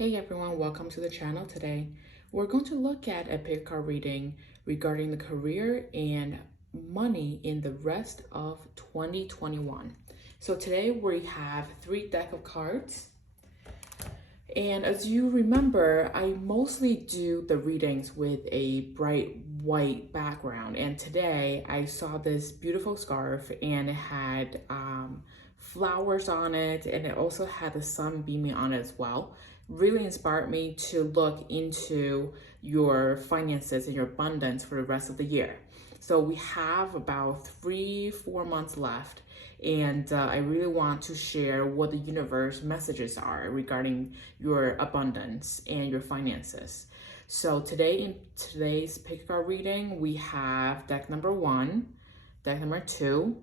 Hey everyone, welcome to the channel. Today we're going to look at a pick card reading regarding the career and money in the rest of 2021. So today we have 3 decks of cards. And as you remember, I mostly do the readings with a bright white background. And today I saw this beautiful scarf and it had flowers on it, and it also had the sun beaming on it as well. Really inspired me to look into your finances and your abundance for the rest of the year. So we have about 3-4 months left, and I really want to share what the universe messages are regarding your abundance and your finances. So today, in today's pick card reading, we have deck number 1, deck number 2,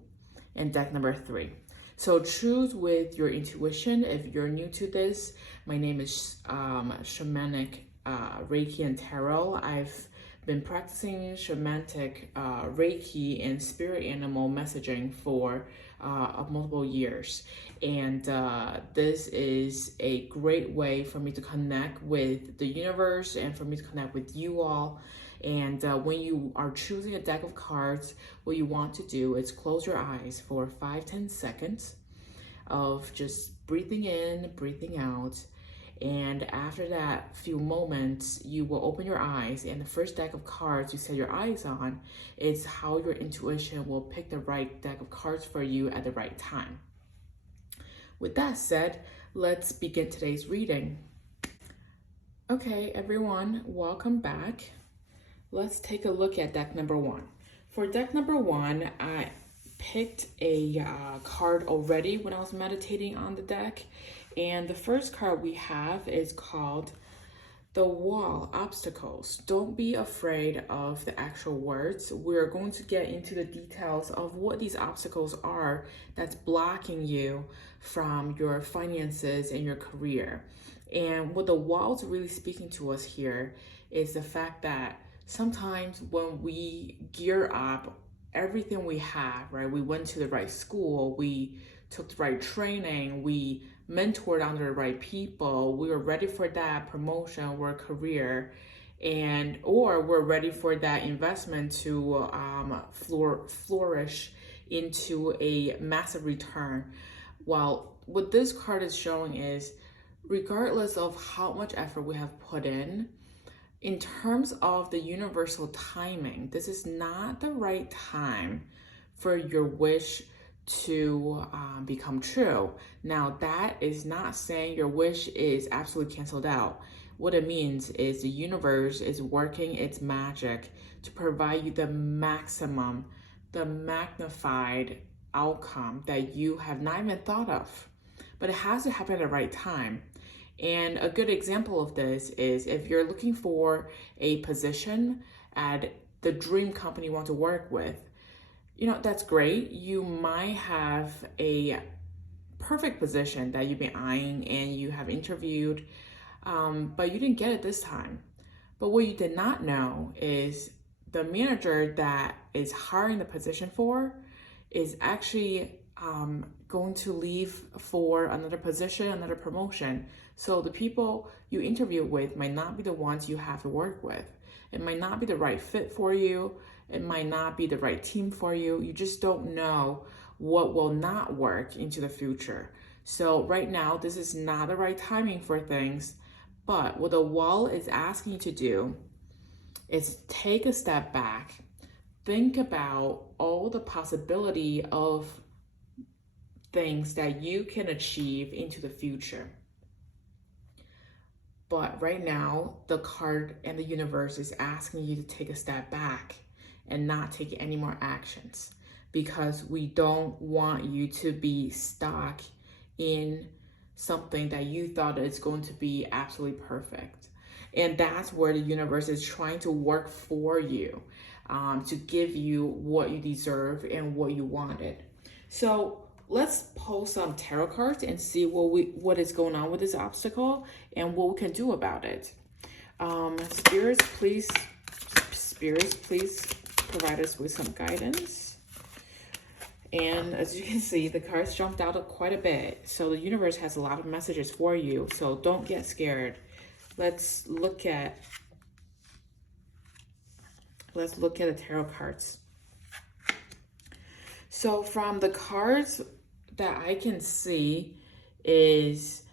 and deck number 3. So choose with your intuition. If you're new to this, my name is Shamanic Reiki and Tarot. I've been practicing shamantic Reiki and spirit animal messaging for multiple years. And this is a great way for me to connect with the universe and for me to connect with you all. And when you are choosing a deck of cards, what you want to do is close your eyes for 5-10 seconds of just breathing in, breathing out. And after that few moments, you will open your eyes, and the first deck of cards you set your eyes on is how your intuition will pick the right deck of cards for you at the right time. With that said, let's begin today's reading. Okay, everyone, welcome back. Let's take a look at deck number 1. For deck number 1, I picked a card already when I was meditating on the deck. And the first card we have is called The Wall, Obstacles. Don't be afraid of the actual words. We're going to get into the details of what these obstacles are that's blocking you from your finances and your career. And what the wall's really speaking to us here is the fact that sometimes when we gear up everything we have, right? We went to the right school, we took the right training, we mentored under the right people, we were ready for that promotion or career, or we're ready for that investment to flourish into a massive return. Well, what this card is showing is, regardless of how much effort we have put in terms of the universal timing, this is not the right time for your wish to become true. Now, that is not saying your wish is absolutely canceled out. What it means is the universe is working its magic to provide you the maximum, the magnified outcome that you have not even thought of. But it has to happen at the right time. And a good example of this is if you're looking for a position at the dream company you want to work with, that's great. You might have a perfect position that you've been eyeing and you have interviewed, but you didn't get it this time. But what you did not know is the manager that is hiring the position for is actually going to leave for another position, another promotion. So the people you interview with might not be the ones you have to work with. It might not be the right fit for you. It might not be the right team for you. You just don't know what will not work into the future. So right now, this is not the right timing for things. But what the wall is asking you to do is take a step back. Think about all the possibility of things that you can achieve into the future. But right now, the card and the universe is asking you to take a step back and not take any more actions, because we don't want you to be stuck in something that you thought is going to be absolutely perfect. And that's where the universe is trying to work for you, to give you what you deserve and what you wanted. So let's pull some tarot cards and see what is going on with this obstacle and what we can do about it. Spirits, please provide us with some guidance. And as you can see, the cards jumped out quite a bit. So the universe has a lot of messages for you. So don't get scared. let's look at the tarot cards. So from the cards that I can see is,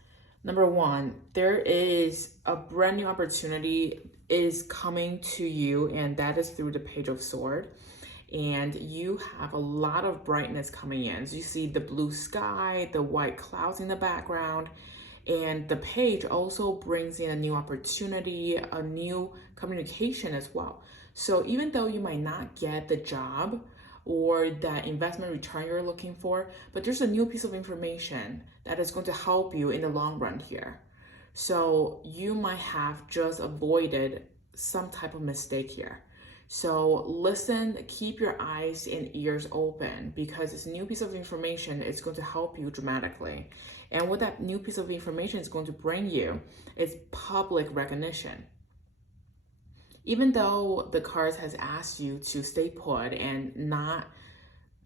number one, there is a brand new opportunity is coming to you, and that is through the Page of Swords. And you have a lot of brightness coming in. So you see the blue sky, the white clouds in the background, and the page also brings in a new opportunity, a new communication as well. So even though you might not get the job or that investment return you're looking for, but there's a new piece of information that is going to help you in the long run here. So you might have just avoided some type of mistake here. So listen, keep your eyes and ears open, because this new piece of information is going to help you dramatically. And what that new piece of information is going to bring you is public recognition. Even though the cards has asked you to stay put and not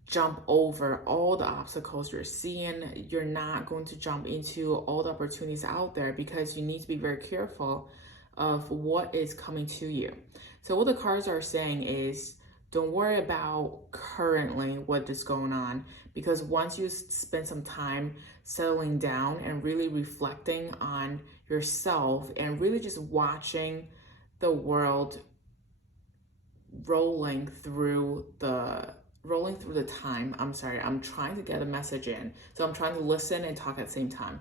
jump over all the obstacles you're seeing, you're not going to jump into all the opportunities out there, because you need to be very careful of what is coming to you. So what the cards are saying is, don't worry about currently what is going on, because once you spend some time settling down and really reflecting on yourself and really just watching the world rolling through the time. I'm sorry, I'm trying to get a message in. So I'm trying to listen and talk at the same time.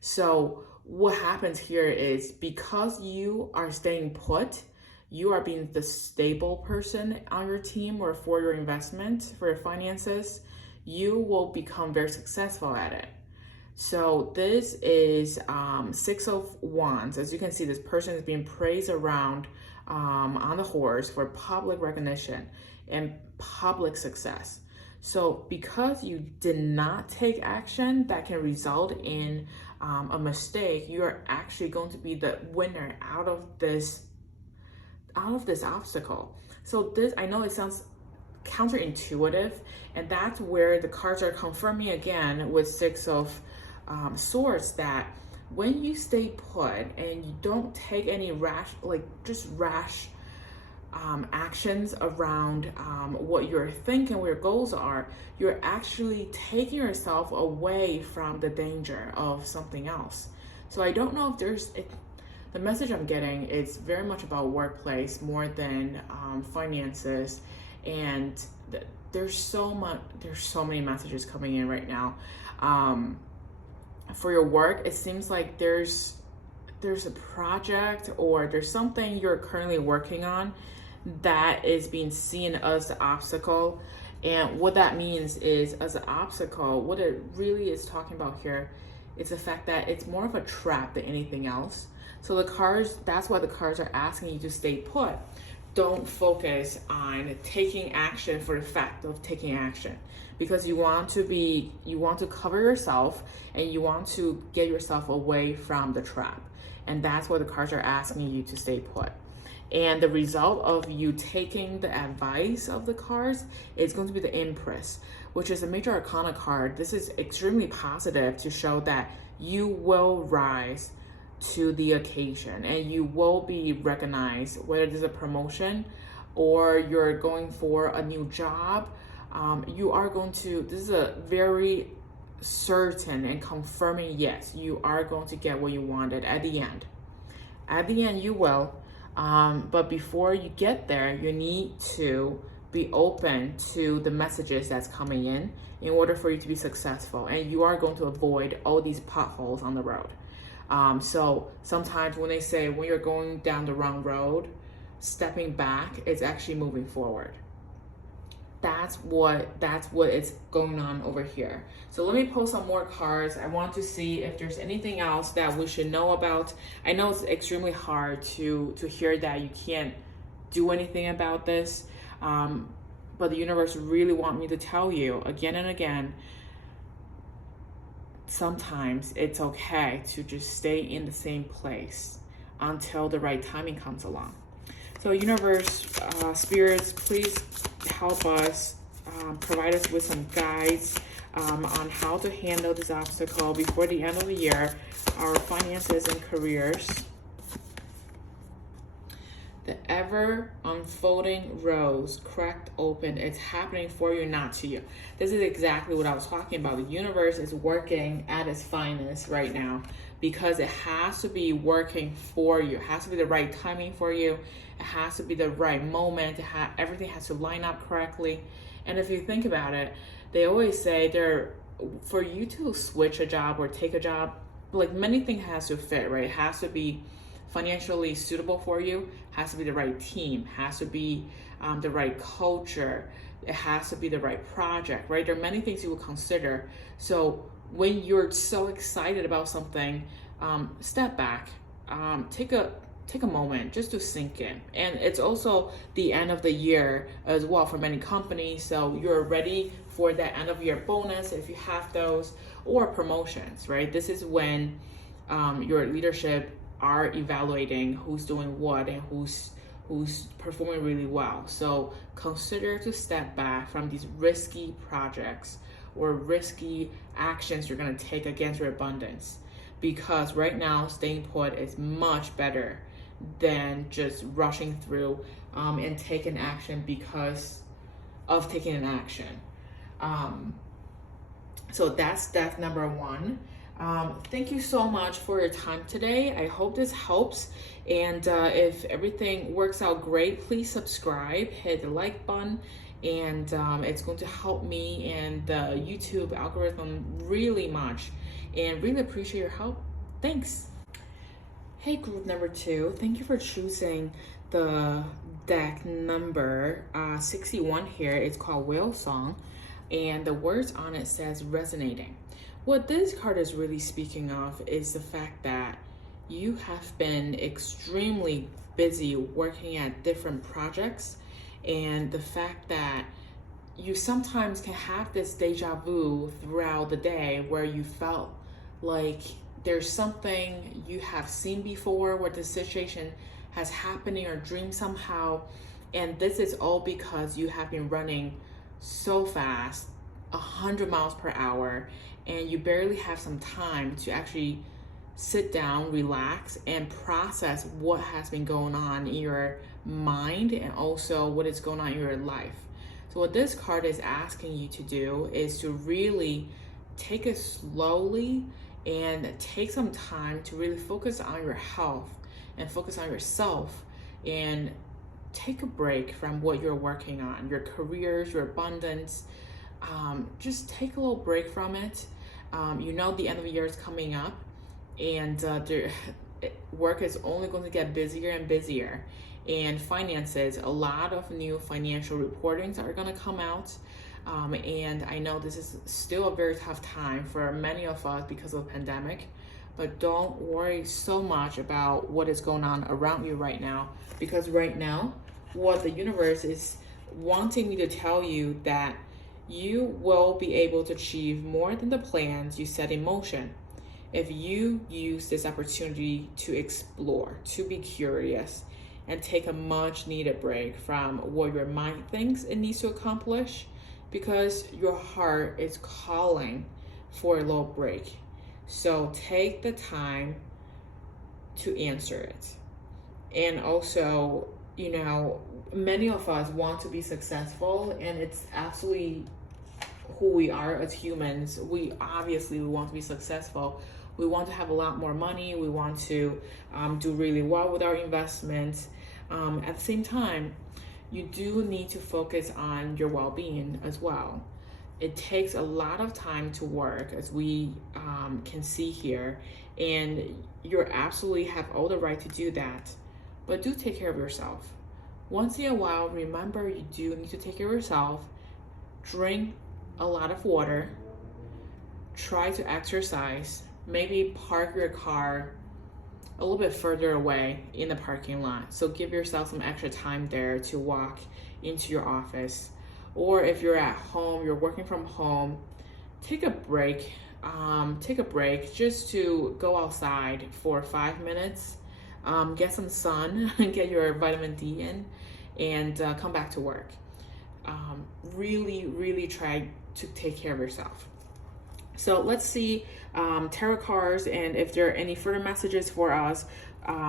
So what happens here is, because you are staying put, you are being the stable person on your team or for your investment, for your finances, you will become very successful at it. So this is Six of Wands. As you can see, this person is being praised around on the horse for public recognition and public success. So because you did not take action that can result in a mistake, you're actually going to be the winner out of this obstacle. So this, I know it sounds counterintuitive, and that's where the cards are confirming again with Six of Swords, that when you stay put and you don't take any rash actions around what you're thinking, what your goals are, you're actually taking yourself away from the danger of something else. So I don't know if the message I'm getting is very much about workplace more than finances, and there's so many messages coming in right now. For your work, it seems like there's a project or there's something you're currently working on that is being seen as the obstacle. And what that means is, as an obstacle, what it really is talking about here is the fact that it's more of a trap than anything else. So the cards, that's why the cards are asking you to stay put. Don't focus on taking action for the fact of taking action, because you want to cover yourself and you want to get yourself away from the trap. And that's why the cards are asking you to stay put. And the result of you taking the advice of the cards is going to be the Empress, which is a major arcana card. This is extremely positive to show that you will rise to the occasion and you will be recognized, whether it is a promotion or you're going for a new job. This is a very certain and confirming yes, you are going to get what you wanted at the end. At the end, you will. But before you get there, you need to be open to the messages that's coming in order for you to be successful. And you are going to avoid all these potholes on the road. So sometimes when they say when you're going down the wrong road, stepping back is actually moving forward. That's what is going on over here. So let me pull some more cards. I want to see if there's anything else that we should know about. I know it's extremely hard to hear that you can't do anything about this, but the universe really want me to tell you again and again, sometimes it's okay to just stay in the same place until the right timing comes along. So universe, spirits, please help us, provide us with some guides on how to handle this obstacle before the end of the year, our finances and careers. The ever unfolding rose cracked open. It's happening for you, not to you. This is exactly what I was talking about. The universe is working at its finest right now because it has to be working for you. It has to be the right timing for you. It has to be the right moment. Everything has to line up correctly. And if you think about it, they always say for you to switch a job or take a job, like many things has to fit, right? It has to be financially suitable for you, has to be the right team, has to be the right culture, it has to be the right project, right? There are many things you will consider. So when you're so excited about something, step back, take a moment just to sink in. And it's also the end of the year as well for many companies, so you're ready for that end of year bonus if you have those, or promotions, right? This is when your leadership are evaluating who's doing what and who's performing really well. So consider to step back from these risky projects or risky actions you're going to take against your abundance, because right now staying put is much better than just rushing through and taking action because of taking an action. So that's number one. Thank you so much for your time today. I hope this helps. And if everything works out great, please subscribe, hit the like button, and it's going to help me and the YouTube algorithm really much. And really appreciate your help. Thanks. Hey, group number 2. Thank you for choosing the deck number 61 here. It's called Whale Song, and the words on it says resonating. What this card is really speaking of is the fact that you have been extremely busy working at different projects, and the fact that you sometimes can have this deja vu throughout the day where you felt like there's something you have seen before where the situation has happened in your dream somehow, and this is all because you have been running so fast, 100 miles per hour, and you barely have some time to actually sit down, relax, and process what has been going on in your mind and also what is going on in your life. So what this card is asking you to do is to really take it slowly and take some time to really focus on your health and focus on yourself, and take a break from what you're working on, your careers, your abundance. Just take a little break from it. The end of the year is coming up, and work is only going to get busier and busier. And finances, a lot of new financial reportings are going to come out. And I know this is still a very tough time for many of us because of the pandemic, but don't worry so much about what is going on around you right now, because right now, what the universe is wanting me to tell you that you will be able to achieve more than the plans you set in motion if you use this opportunity to explore, to be curious, and take a much needed break from what your mind thinks it needs to accomplish, because your heart is calling for a little break. So take the time to answer it. And also, many of us want to be successful, and it's absolutely who we are as humans. We want to be successful. We want to have a lot more money. We want to do really well with our investments. At the same time, you do need to focus on your well-being as well. It takes a lot of time to work, as we can see here, and you absolutely have all the right to do that, but do take care of yourself. Once in a while, remember you do need to take care of yourself. Drink a lot of water, try to exercise, maybe park your car a little bit further away in the parking lot. So give yourself some extra time there to walk into your office. Or if you're at home, you're working from home, take a break. Just to go outside for 5 minutes, get some sun, get your vitamin D in, and come back to work. Really try to take care of yourself. So let's see tarot cards and if there are any further messages for us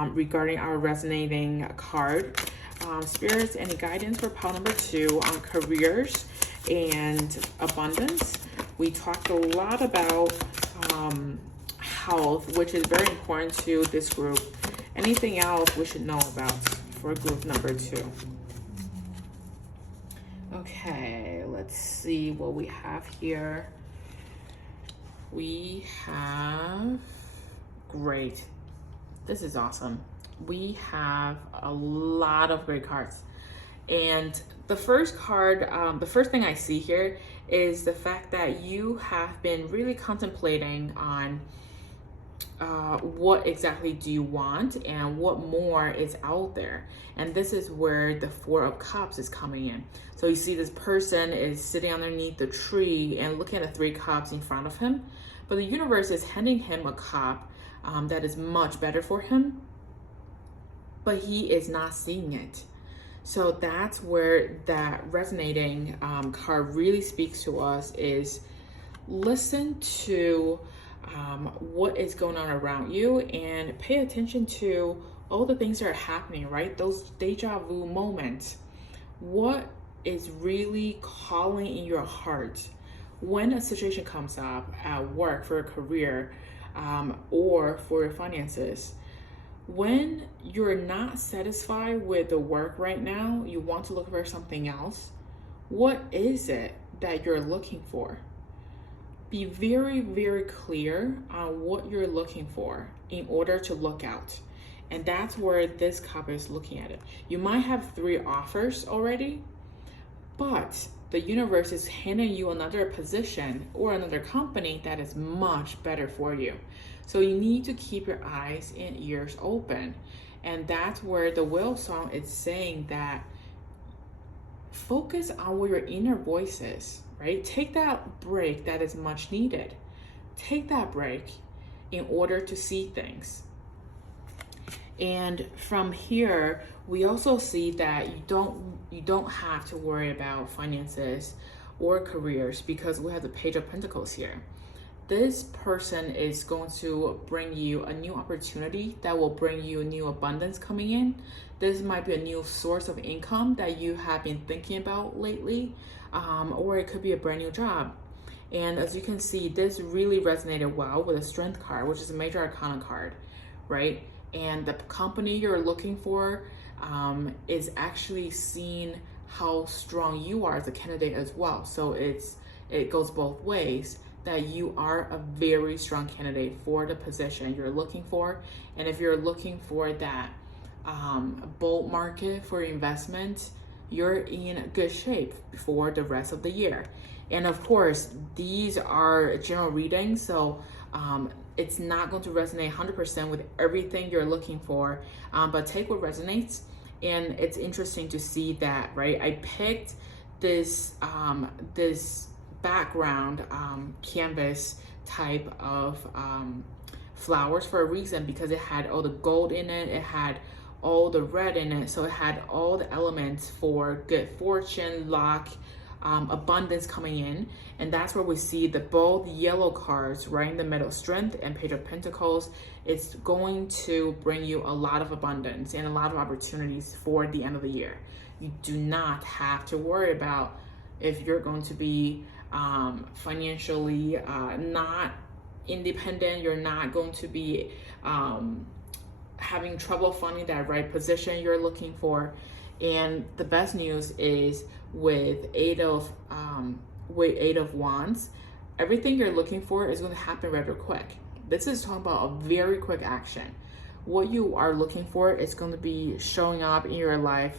regarding our resonating card. Spirits, any guidance for pile number 2 on careers and abundance. We talked a lot about health, which is very important to this group. Anything else we should know about for group number 2? Okay, let's see what we have here. We have, great. This is awesome. We have a lot of great cards. And the first card, the first thing I see here is the fact that you have been really contemplating on what exactly do you want and what more is out there. And this is where the 4 of Cups is coming in. So you see this person is sitting underneath the tree and looking at the 3 cups in front of him, but the universe is handing him a cup that is much better for him, but he is not seeing it. So that's where that resonating card really speaks to us, is listen to what is going on around you and pay attention to all the things that are happening, right? Those deja vu moments. What is really calling in your heart when a situation comes up at work, for a career, or for your finances? When you're not satisfied with the work right now, you want to look for something else. What is it that you're looking for? Be very, very clear on what you're looking for in order to look out. And that's where this cup is looking at it. You might have 3 offers already, but the universe is handing you another position or another company that is much better for you. So you need to keep your eyes and ears open. And that's where the whale song is saying that focus on what your inner voice is, right? Take that break that is much needed. Take that break in order to see things. And from here, we also see that you don't have to worry about finances or careers, because we have the Page of Pentacles here. This person is going to bring you a new opportunity that will bring you new abundance coming in. This might be a new source of income that you have been thinking about lately, or it could be a brand new job. And as you can see, this really resonated well with the Strength card, which is a major arcana card, right? And the company you're looking for is actually seeing how strong you are as a candidate as well. So it goes both ways, that you are a very strong candidate for the position you're looking for. And if you're looking for that bull market for investment, you're in good shape for the rest of the year. And of course, these are general readings, so it's not going to resonate 100% with everything you're looking for, but take what resonates. And it's interesting to see that, right? I picked this this background canvas type of flowers for a reason, because it had all the gold in it, it had all the red in it, so it had all the elements for good fortune, luck, abundance coming in. And that's where we see the both yellow cards right in the middle, Strength and Page of Pentacles. It's going to bring you a lot of abundance and a lot of opportunities for the end of the year. You do not have to worry about if you're going to be financially not independent. You're not going to be having trouble finding that right position you're looking for. And the best news is with Eight of Wands, everything you're looking for is going to happen rather quick. This is talking about a very quick action. What you are looking for is going to be showing up in your life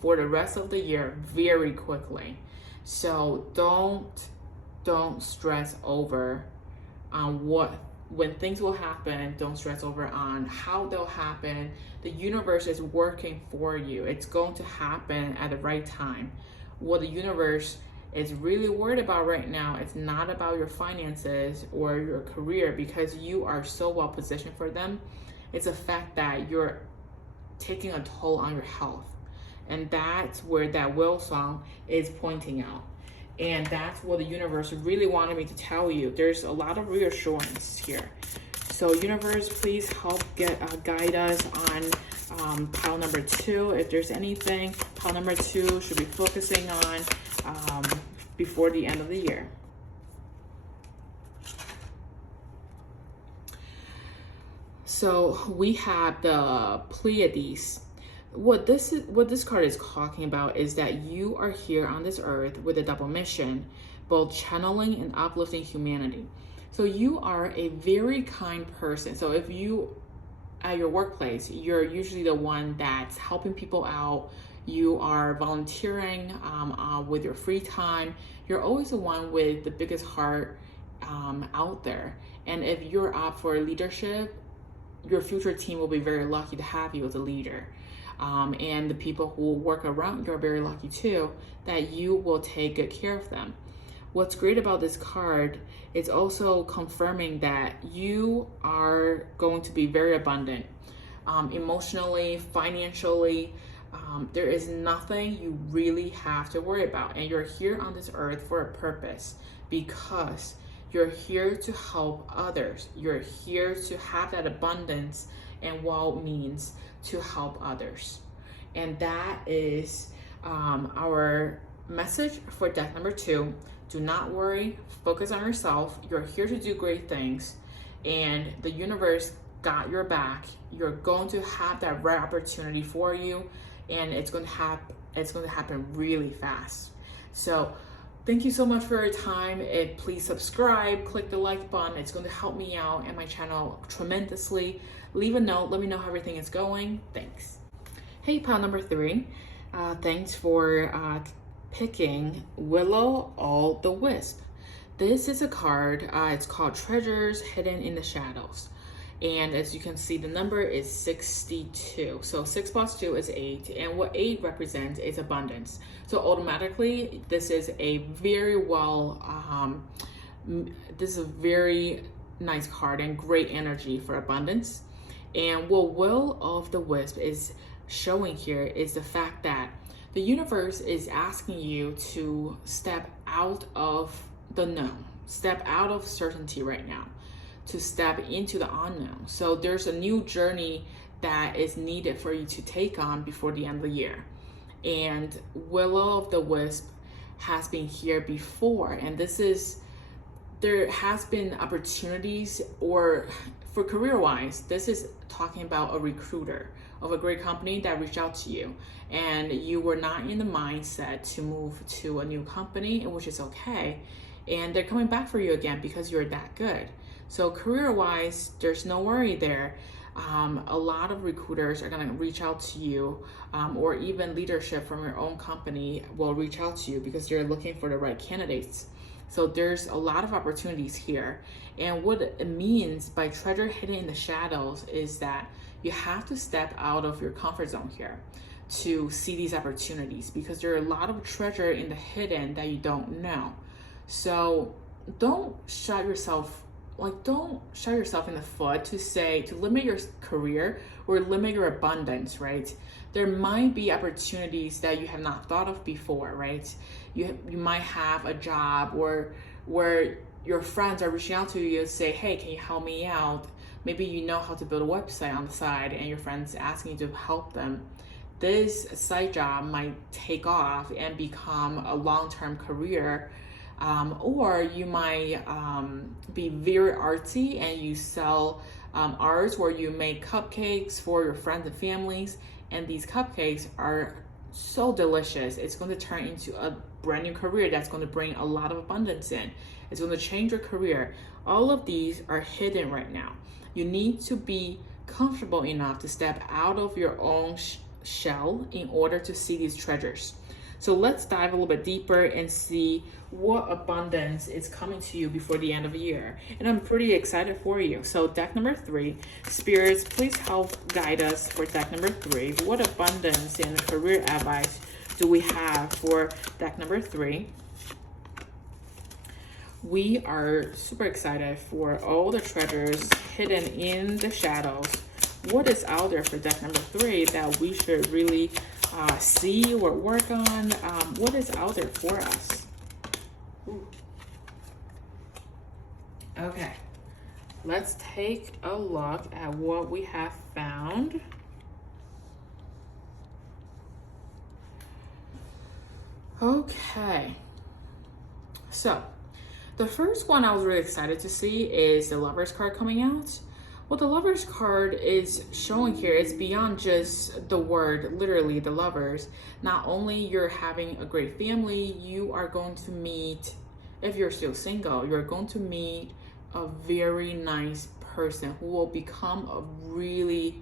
for the rest of the year very quickly. So don't stress over on when things will happen. Don't stress over on how they'll happen. The universe is working for you. It's going to happen at the right time. What the universe is really worried about right now, it's not about your finances or your career, because you are so well positioned for them. It's a fact that you're taking a toll on your health. And that's where that whale song is pointing out. And that's what the universe really wanted me to tell you. There's a lot of reassurance here. So universe, please help guide us on pile number 2. If there's anything pile number 2 should be focusing on before the end of the year. So we have the Pleiades. What this card is talking about is that you are here on this earth with a double mission, both channeling and uplifting humanity. So you are a very kind person. So if you, at your workplace, you're usually the one that's helping people out. You are volunteering with your free time. You're always the one with the biggest heart out there. And if you're up for leadership, your future team will be very lucky to have you as a leader. And the people who work around you are very lucky too, that you will take good care of them. What's great about this card is also confirming that you are going to be very abundant, emotionally, financially. There is nothing you really have to worry about. And you're here on this earth for a purpose, because you're here to help others. You're here to have that abundance and what it means to help others. And that is our message for deck number 2. Do not worry, focus on yourself. You're here to do great things, and the universe got your back. You're going to have that right opportunity for you, and it's going to happen really fast. So thank you so much for your time. Please subscribe, click the like button. It's going to help me out and my channel tremendously. Leave a note, let me know how everything is going. Thanks. Hey, pile number 3. Thanks for picking Will-o'-the-Wisp. This is a card, it's called Treasures Hidden in the Shadows. And as you can see, the number is 62. So 6 plus 2 is 8. And what 8 represents is abundance. So automatically, this is a very this is a very nice card and great energy for abundance. And what Will-o'-the-Wisp is showing here is the fact that the universe is asking you to step out of the known, step out of certainty right now, to step into the unknown. So there's a new journey that is needed for you to take on before the end of the year. And Will-o'-the-Wisp has been here before, and there has been opportunities, or for career-wise, this is talking about a recruiter of a great company that reached out to you, and you were not in the mindset to move to a new company, which is okay. And they're coming back for you again because you're that good. So career-wise, there's no worry there. A lot of recruiters are going to reach out to you, or even leadership from your own company will reach out to you because you're looking for the right candidates. So there's a lot of opportunities here. And what it means by treasure hidden in the shadows is that you have to step out of your comfort zone here to see these opportunities, because there are a lot of treasure in the hidden that you don't know. So don't shut yourself in the foot to limit your career or limit your abundance, right? There might be opportunities that you have not thought of before, right? You might have a job where your friends are reaching out to you and say, hey, can you help me out? Maybe you know how to build a website on the side and your friend's asking you to help them. This side job might take off and become a long-term career. Or you might be very artsy and you sell arts where you make cupcakes for your friends and families. And these cupcakes are so delicious. It's going to turn into a brand new career that's going to bring a lot of abundance in. It's going to change your career. All of these are hidden right now. You need to be comfortable enough to step out of your own shell in order to see these treasures. So let's dive a little bit deeper and see what abundance is coming to you before the end of the year. And I'm pretty excited for you. So deck number 3, spirits, please help guide us for deck number 3. What abundance and career advice do we have for deck number 3? We are super excited for all the treasures hidden in the shadows. What is out there for deck number 3 that we should really see or work on? What is out there for us? Okay, let's take a look at what we have found. Okay, so the first one I was really excited to see is the Lovers card coming out. What the Lovers card is showing here is beyond just the word, literally the lovers. Not only you're having a great family, you are going to meet, if you're still single, you're going to meet a very nice person who will become a really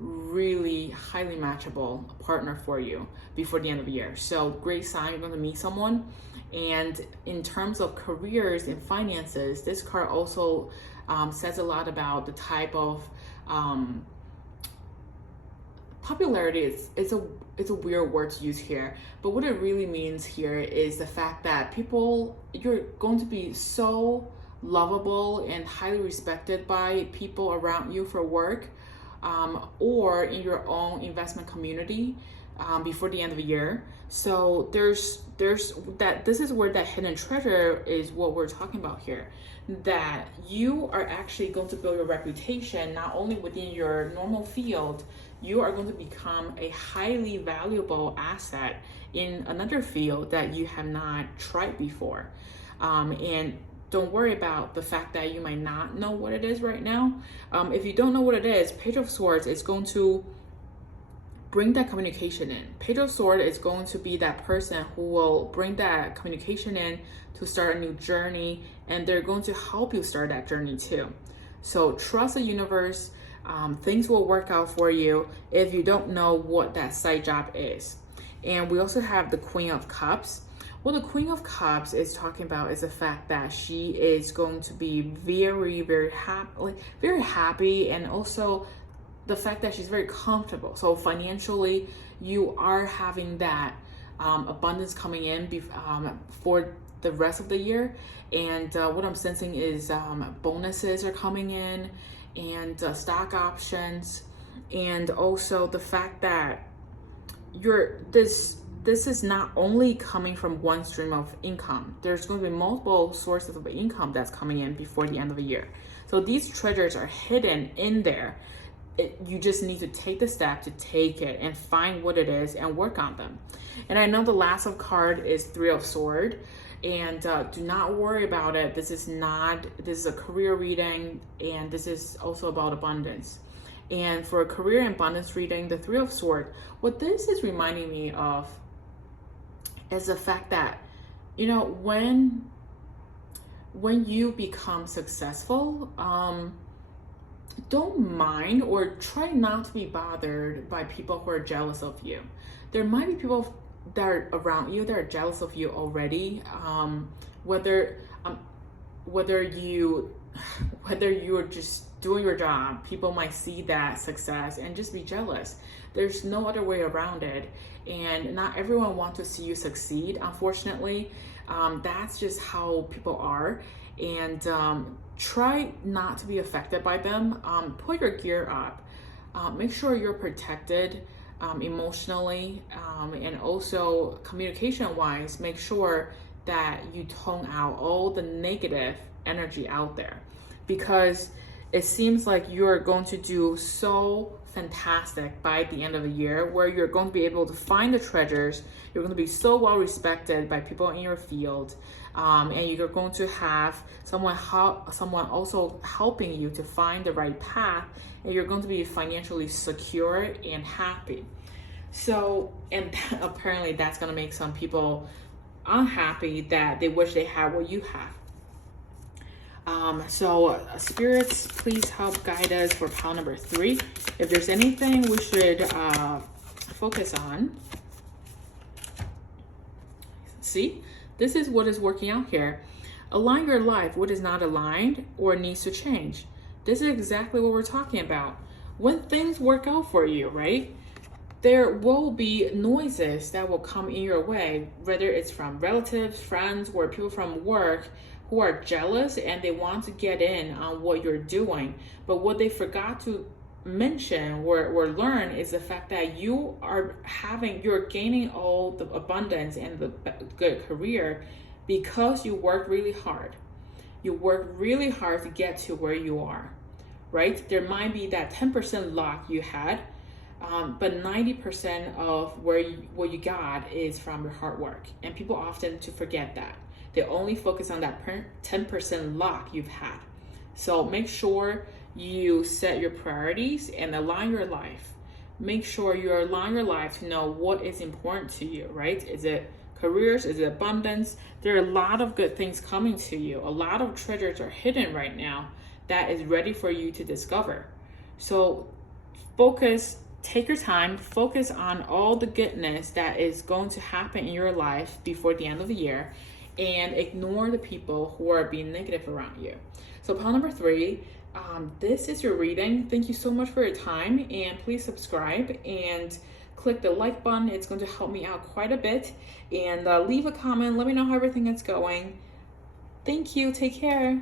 highly matchable partner for you before the end of the year. So great sign, you're going to meet someone. And in terms of careers and finances, this card also says a lot about the type of popularity. It's a weird word to use here, but what it really means here is the fact that you're going to be so lovable and highly respected by people around you for work, or in your own investment community before the end of the year. So there's that. This is where that hidden treasure is what we're talking about here. That you are actually going to build your reputation not only within your normal field, you are going to become a highly valuable asset in another field that you have not tried before. And don't worry about the fact that you might not know what it is right now. If you don't know what it is, Page of Swords is going to bring that communication in. Page of Swords is going to be that person who will bring that communication in to start a new journey, and they're going to help you start that journey too. So trust the universe. Things will work out for you if you don't know what that side job is. And we also have the Queen of Cups. What the Queen of Cups is talking about is the fact that she is going to be very happy, and also the fact that she's very comfortable. So financially, you are having that abundance coming in for the rest of the year. And what I'm sensing is bonuses are coming in, and stock options, and also the fact that this is not only coming from one stream of income. There's going to be multiple sources of income that's coming in before the end of the year. So these treasures are hidden in there. You just need to take the step to take it and find what it is and work on them. And I know the last of card is Three of Swords, and do not worry about it. This is a career reading, and this is also about abundance. And for a career and abundance reading, the Three of Swords, what this is reminding me of is the fact that, when you become successful, don't mind or try not to be bothered by people who are jealous of you. There might be people that are around you that are jealous of you already, whether you are just doing your job. People might see that success and just be jealous. There's no other way around it, and not everyone wants to see you succeed, unfortunately. That's just how people are, and try not to be affected by them. Put your gear up. Make sure you're protected emotionally, and also communication wise. Make sure that you tone out all the negative energy out there, because it seems like you're going to do so fantastic by the end of the year, where you're going to be able to find the treasures. You're going to be so well respected by people in your field, and you're going to have someone also helping you to find the right path, and you're going to be financially secure and happy. So, and apparently that's going to make some people unhappy that they wish they had what you have. So spirits, please help guide us for pile number 3. If there's anything we should focus on. See, this is what is working out here. Align your life. What is not aligned or needs to change. This is exactly what we're talking about. When things work out for you, right? There will be noises that will come in your way, whether it's from relatives, friends, or people from work who are jealous and they want to get in on what you're doing. But what they forgot to mention or learn is the fact that you're gaining all the abundance and the good career because you work really hard. you work really hard to get to where you are, right? There might be that 10% luck you had, but 90% of what you got is from your hard work. And people often to forget that. They only focus on that 10% luck you've had. So make sure you set your priorities and align your life. Make sure you align your life to know what is important to you, right? Is it careers? Is it abundance? There are a lot of good things coming to you. A lot of treasures are hidden right now that is ready for you to discover. So take your time, focus on all the goodness that is going to happen in your life before the end of the year, and ignore the people who are being negative around you. So pile number 3, this is your reading. Thank you so much for your time, and please subscribe and click the like button. It's going to help me out quite a bit. And leave a comment. Let me know how everything is going. Thank you. Take care.